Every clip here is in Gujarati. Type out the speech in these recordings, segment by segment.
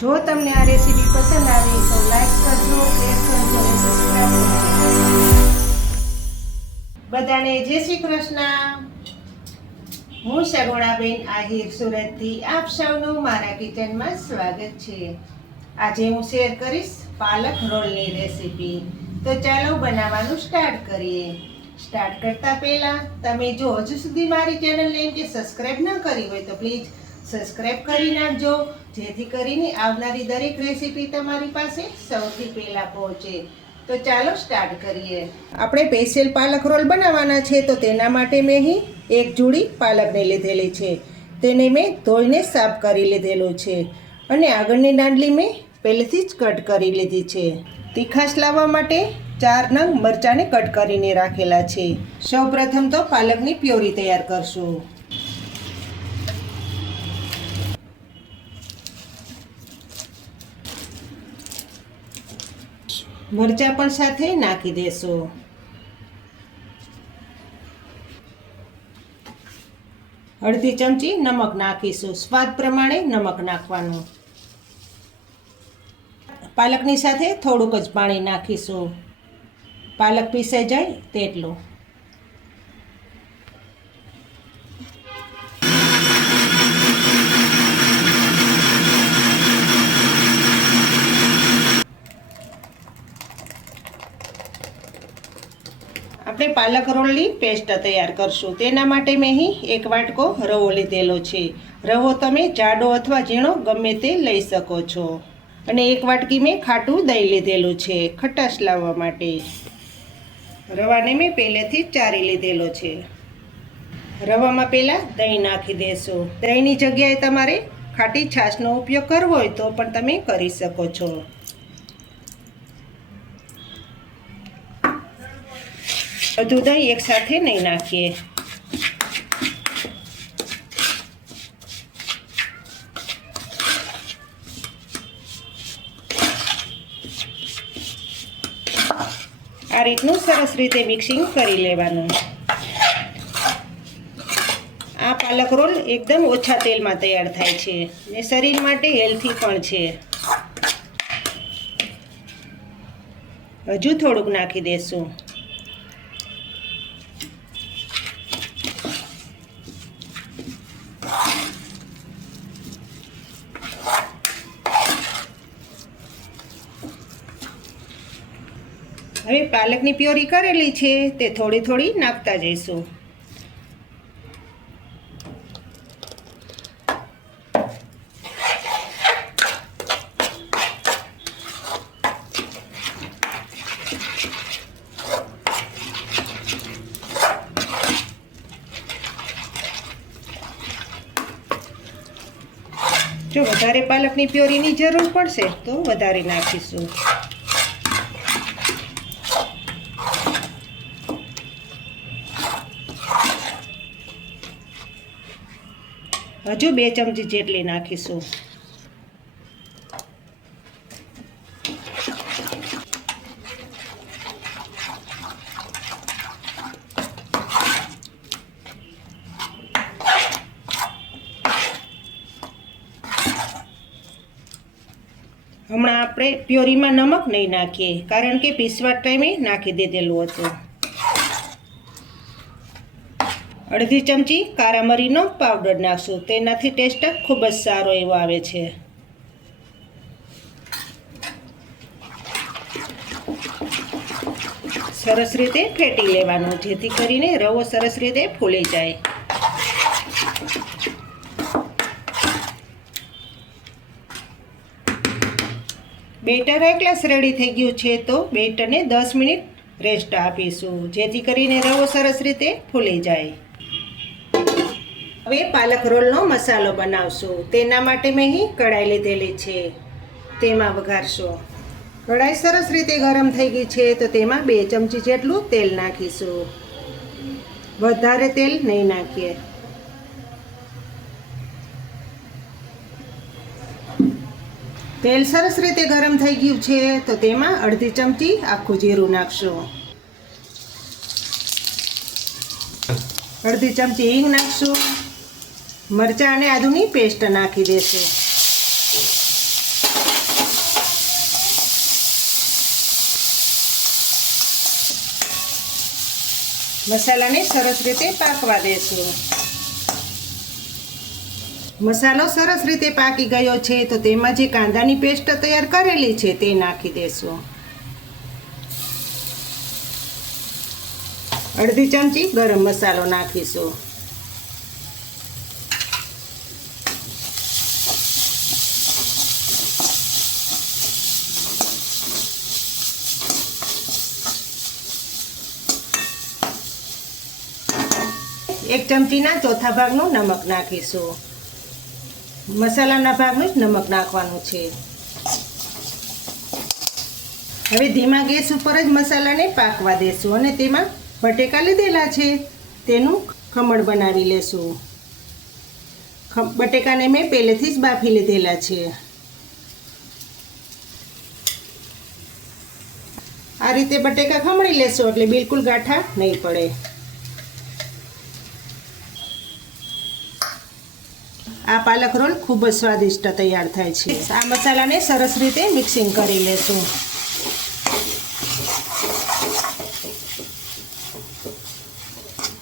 જો તમને આ રેસીપી પસંદ આવી તો લાઈક કરજો, શેર કરજો અને સબસ્ક્રાઇબ કરજો। બધાને જય શ્રી કૃષ્ણ। હું સગુણાબેન આહિર સુરતથી આપ સૌનું મારા કિચનમાં સ્વાગત છે। આજે હું શેર કરીશ પાલક રોલની રેસીપી। તો ચાલો બનાવવાનું સ્ટાર્ટ કરીએ। સ્ટાર્ટ કરતા પહેલા તમે જો હજુ સુધી મારી ચેનલને સબસ્ક્રાઇબ ન કરી હોય તો પ્લીઝ સબસ્ક્રાઇબ કરી નાખજો, જેથી કરીને આવનારી દરેક રેસીપી તમારી પાસે સૌથી પહેલા પહોંચે। તો ચાલો સ્ટાર્ટ કરીએ। આપણે સ્પેશિયલ પાલક રોલ બનાવવાના છે, તો તેના માટે મેં અહીં એક જોડી પાલકને લીધેલી છે। તેને મેં ધોઈને સાફ કરી લીધેલું છે અને આગળની દાંડલી મેં પહેલેથી જ કટ કરી લીધી છે। તીખાશ લાવવા માટે 4 નંગ મરચાંને કટ કરીને રાખેલા છે। સૌપ્રથમ તો પાલકની પ્યોરી તૈયાર કરશું। મરચાં પણ સાથે નાખી દેશું। અડધી ચમચી નમક નાખીશું, સ્વાદ પ્રમાણે નમક નાખવાનું। પાલકની સાથે થોડુંક જ પાણી નાખીશું, પાલક પીસાઈ જાય તેટલું। આપણે પાલક રોલની પેસ્ટ તૈયાર કરશું। તેના માટે મેં અહીં 1 વાટકો રવો લીધેલો છે। રવો તમે જાડો અથવા ઝીણો ગમે તે લઈ શકો છો। અને 1 વાટકી મેં ખાટું દહીં લીધેલું છે ખટાશ લાવવા માટે। રવાને મેં પહેલેથી જ ચારી લીધેલો છે। રવામાં પહેલાં દહીં નાખી દેશું। દહીંની જગ્યાએ તમારે ખાટી છાશનો ઉપયોગ કરવો હોય તો પણ તમે કરી શકો છો। બધું દહીં એકસાથે નહીં નાખીએ। આ રીતનું સરસ રીતે મિક્સિંગ કરી લેવાનું। આ પાલક રોલ એકદમ ઓછા તેલમાં તૈયાર થાય છે ને શરીર માટે હેલ્ધી પણ છે। હજુ થોડુંક નાખી દેશું। હવે પાલકની પ્યોરી કરેલી છે તે થોડી થોડી નાખતા જઈશું। જો વધારે પાલકની પ્યોરીની જરૂર પડશે તો વધારે નાખીશું। હજુ 2 ચમચી જેટલી નાખીશું। હમણાં આપણે પ્યોરીમાં નમક નહીં નાખીએ, કારણ કે પીસવા ટાઈમે નાખી દીધેલું હતું। અડધી ચમચી કાળા મરીનો પાવડર નાખશું, તેનાથી ટેસ્ટ ખૂબ જ સારો એવો આવે છે। સરસ રીતે ફેટી લેવાનું, જેથી કરીને રવો સરસ રીતે ફૂલી જાય। બેટર એકલાસ રેડી થઈ ગયું છે, તો બેટરને 10 મિનિટ રેસ્ટ આપીશું, જેથી કરીને રવો સરસ રીતે ફૂલી જાય। હવે પાલક રોલનો મસાલો બનાવશું। તેના માટે મેં અહીં કઢાઈ લીધેલી છે, તેમાં વઘારશું। કઢાઈ સરસ રીતે ગરમ થઈ ગઈ છે, તો તેમાં 2 ચમચી જેટલું તેલ નાખીશું। વધારે તેલ નહીં નાખીએ। તેલ સરસ રીતે ગરમ થઈ ગયું છે, તો તેમાં અડધી ચમચી આખું જીરું નાખશું। અડધી ચમચી હિંગ નાખશું। મરચાં અને આદુની પેસ્ટ નાખી દેશું। મસાલાને સરસ રીતે પાકવા દેશું. મસાલો સરસ રીતે પાકી ગયો છે તો તેમાં જે કાંદાની પેસ્ટ તૈયાર કરેલી છે તે નાખી દેશું. અડધી ચમચી ગરમ મસાલો નાખીશું. એક ચમચીના ચોથા ભાગનું નમક નાખીશું. મસાલાના ભાગનું જ નમક નાખવાનું છે. હવે ધીમા ગેસ ઉપર જ મસાલાને પાકવા દેશું અને તેમાં બટેકા લીધેલા છે તેનું ખમણ બનાવી લેશું. બટેકાને મેં પહેલેથી જ બાફી લીધેલા છે. આ રીતે બટેકા ખમણી લેશું એટલે બિલકુલ ગાંઠા નહીં પડે. આ પાલક રોલ ખૂબ જ સ્વાદિષ્ટ તૈયાર થાય છે. આ મસાલાને સરસ રીતે મિક્સિંગ કરી લેશું.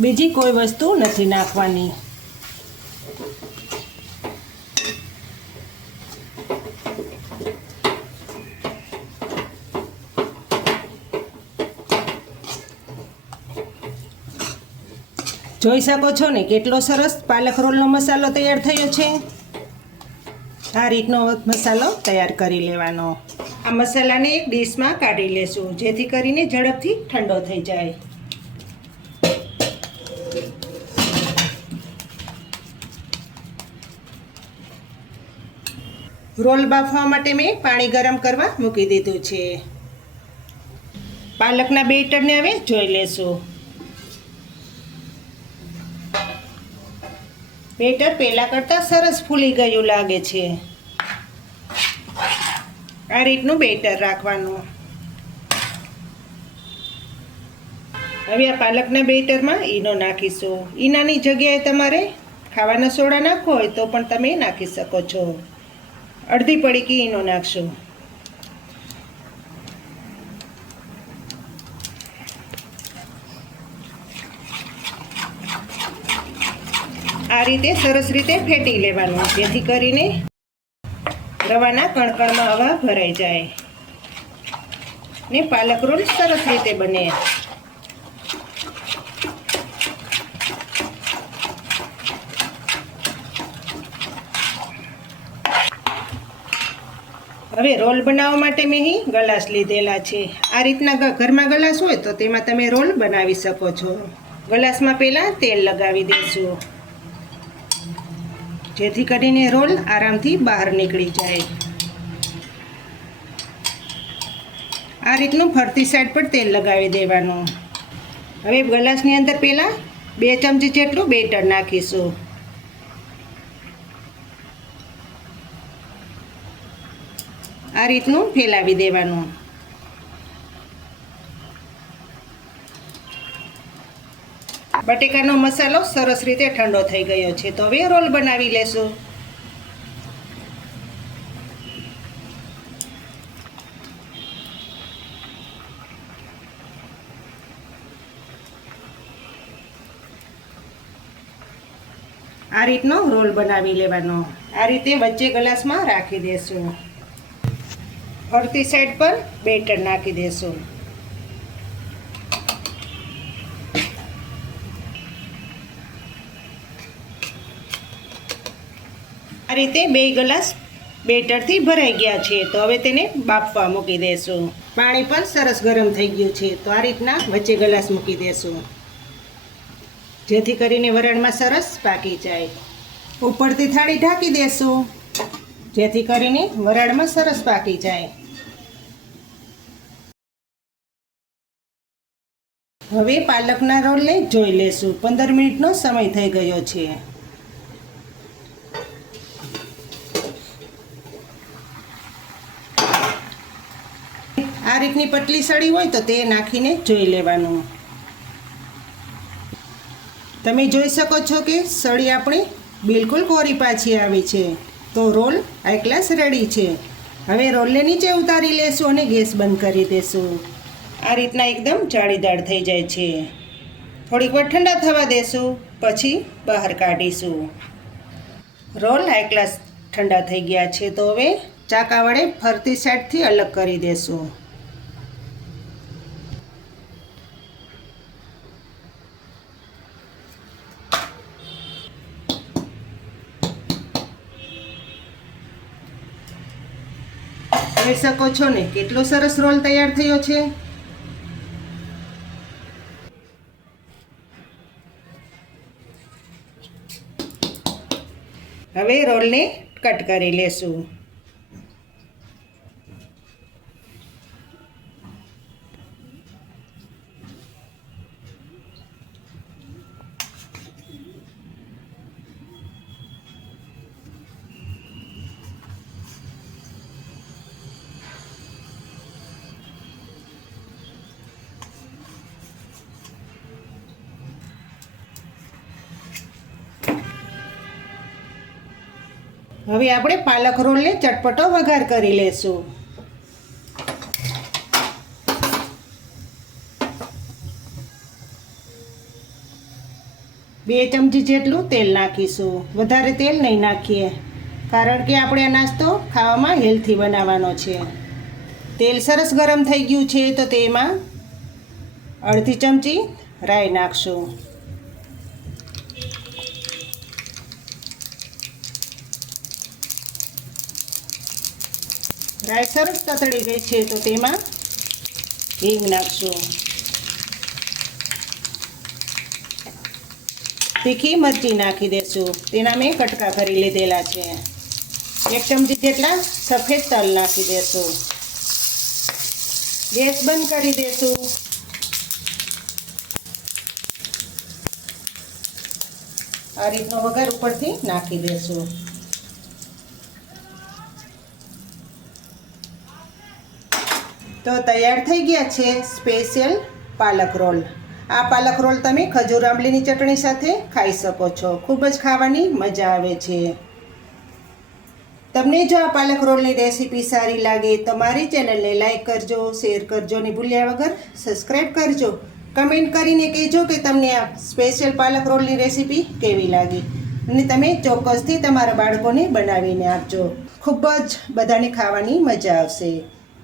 બીજી કોઈ વસ્તુ નથી નાખવાની. જોઈ શકો છો ને કેટલો સરસ પાલક રોલનો મસાલો તૈયાર થયો છે. આ રીતનો મસાલો તૈયાર કરી લેવાનો. આ મસાલાને એક ડીશમાં કાઢી લેશું જેથી કરીને ઝડપથી ઠંડો થઈ જાય. રોલ બાફવા માટે મેં પાણી ગરમ કરવા મૂકી દીધું છે. પાલકના બેટરને હવે જોઈ લેશું. બેટર પહેલાં કરતાં સરસ ફૂલી ગયું લાગે છે. આ રીતનું બેટર રાખવાનું. હવે આ પાલકના બેટરમાં ઈનો નાખીશું. ઈનાની જગ્યાએ તમારે ખાવાના સોડા નાખવો હોય તો પણ તમે નાખી શકો છો. અડધી પડીકી ઈનો નાખશું. આ રીતે સરસ રીતે ફેટી લેવાનું જેથી કરીને રવાના કણકણમાં હવા ભરાઈ જાય ને પાલક રોલ સરસ રીતે બને. હવે રોલ બનાવવા માટે મેં અહીં ગલાસ લીધેલા છે. આ રીતના ઘરમાં ગલાસ હોય તો તેમાં તમે રોલ બનાવી શકો છો. ગલાસમાં પહેલાં તેલ લગાવી દઈશું જેથી કરીને રોલ આરામથી બહાર નીકળી જાય. આ રીતનું ફરતી સાઈડ પર તેલ લગાવી દેવાનું. હવે ગલાસની અંદર પહેલાં 2 ચમચી જેટલું બેટર નાખીશું. આ રીતનું ફેલાવી દેવાનું. બટેકાનો મસાલો સરસ રીતે ઠંડો થઈ ગયો છે તો હવે રોલ બનાવી લેશું. આ રીતનો રોલ બનાવી લેવાનો. આ રીતે વચ્ચે ગ્લાસમાં રાખી દેશું. ફરતી સાઈડ પર બેટર નાખી દેશું. આ રીતે 2 ગ્લાસ બેટરથી ભરાઈ ગયા છે તો હવે તેને બાફવા મૂકી દેશું. પાણી પણ સરસ ગરમ થઈ ગયું છે તો આ રીતના વચ્ચે ગ્લાસ મૂકી દેશું જેથી કરીને વરાળમાં સરસ પાકી જાય. ઉપરથી થાળી ઢાંકી દેશું જેથી કરીને વરાળમાં સરસ પાકી જાય. હવે પાલકના રોલને જોઈ લેશું. 15 મિનિટનો સમય થઈ ગયો છે. આ રીતની પતલી સળી હોય તો તે નાખીને જોઈ લેવાનું. તમે જોઈ શકો છો કે સળી આપણી બિલકુલ કોરી પાછી આવી છે તો રોલ હાઈ ક્લાસ રેડી છે. હવે રોલને નીચે ઉતારી લેશું અને ગેસ બંધ કરી દેશું. આ રીતના એકદમ જાળીદાર થઈ જાય છે. થોડીક વાર ઠંડા થવા દેશું, પછી બહાર કાઢીશું. રોલ હાઈ ક્લાસ ઠંડા થઈ ગયા છે, તો હવે ચાકા વડે ફરતી સાઈડથી અલગ કરી દેશું. જોઈ શકો છો ને કેટલો સરસ રોલ તૈયાર થયો છે. હવે રોલને કટ કરી લેશું. હવે આપણે પાલક રોલને ચટપટો વઘાર કરી લેશું. 2 ચમચી જેટલું તેલ નાખીશું. વધારે તેલ નહીં નાખીએ, કારણ કે આપણે આ નાસ્તો ખાવામાં હેલ્થી બનાવવાનો છે. તેલ સરસ ગરમ થઈ ગયું છે, તો તેમાં અડધી ચમચી રાઈ નાખશું. રાઈ સરસ તતડી ગઈ છે, તો તેમાં હિંગ નાખશું. તીખી મરચી નાખી દેશું. તેના મેં કટકા કરી લીધેલા છે. 1 ચમચી જેટલા સફેદ તલ નાખી દેશું. ગેસ બંધ કરી દેશું. આ રીતનો વઘાર ઉપરથી નાખી દેશું. તો તૈયાર થઈ ગયા છે સ્પેશિયલ પાલક રોલ. આ પાલક રોલ તમે ખજૂર આંબલીની ચટણી સાથે ખાઈ શકો છો. ખૂબ જ ખાવાની મજા આવે છે. તમને જો આ પાલક રોલની રેસીપી સારી લાગે તો મારી ચેનલને લાઈક કરજો, શેર કરજો અને ભૂલ્યા વગર સબસ્ક્રાઈબ કરજો. કમેન્ટ કરીને કહેજો કે તમને આ સ્પેશિયલ પાલક રોલની રેસીપી કેવી લાગી, અને તમે ચોક્કસથી તમારા બાળકોને બનાવીને આપજો. ખૂબ જ બધાને ખાવાની મજા આવશે.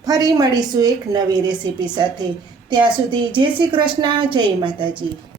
ફરી મળીશું એક નવી રેસીપી સાથે. ત્યાં સુધી જય શ્રી કૃષ્ણ, જય માતાજી.